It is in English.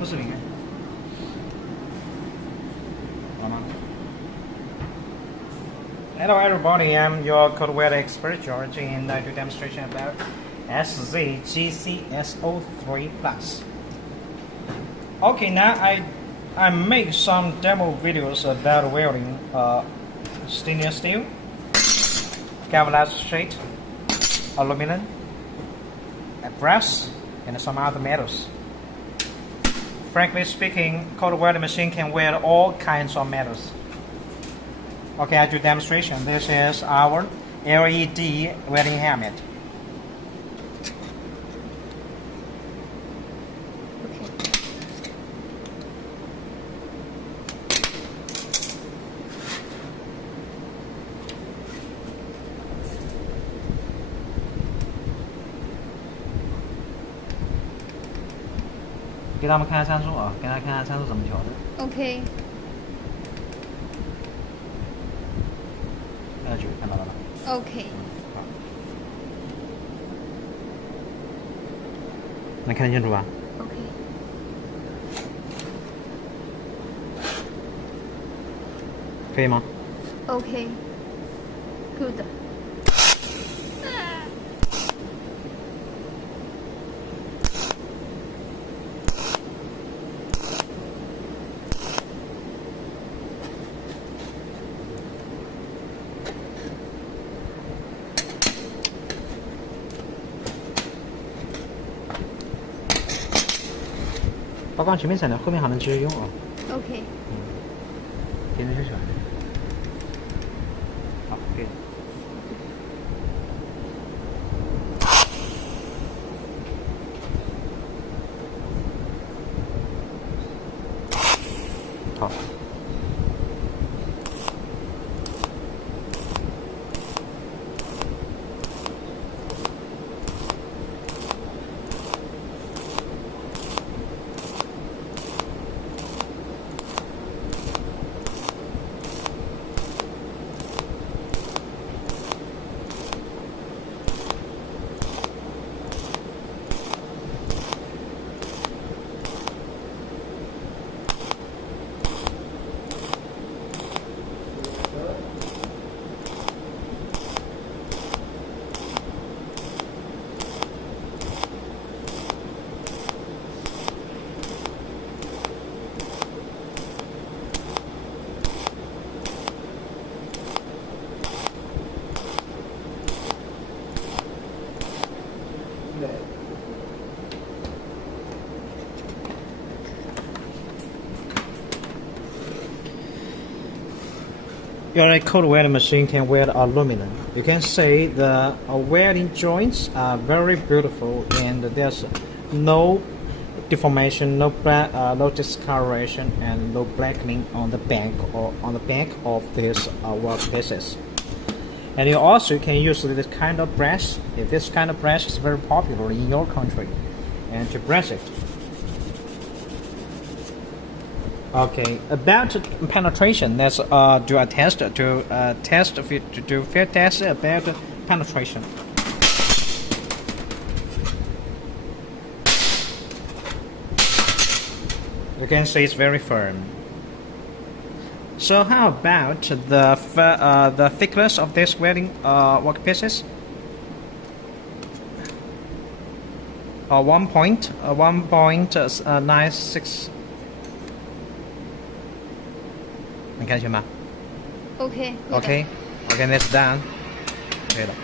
不是零，好吗 ？Hello everybody, I'm your code welder expert George, and I do demonstration about SZ-GCS03 PLUS. Okay, now I make some demo videos about welding stainless steel, galvanized sheet, aluminum, brass, and some other metals. Frankly speaking, code welding machine can weld all kinds of metals. Okay, I do demonstration. This is our LED welding helmet. Okay. 给他们看下参数啊，给大家看下参数怎么调的。OK。9看到了吧 OK。好。能看得清楚吧 OK。可以吗 OK。Good。包钢前面删掉，后面还能继续用啊。OK。点着就行。好，可以。好。Your cold welding machine can weld aluminum. You can see the welding joints are very beautiful, and there's no deformation, no discoloration, and no blackening on the back or on the back of this workpieces. And you also can use this kind of brass. If this kind of brass is very popular in your country, and to brass it. Okay, about penetration, let's do a test to do field test about penetration. You can see it's very firm. So how about the thickness of this welding workpieces? 1.96. 能看清吗 ？OK。OK， that's done。可以了。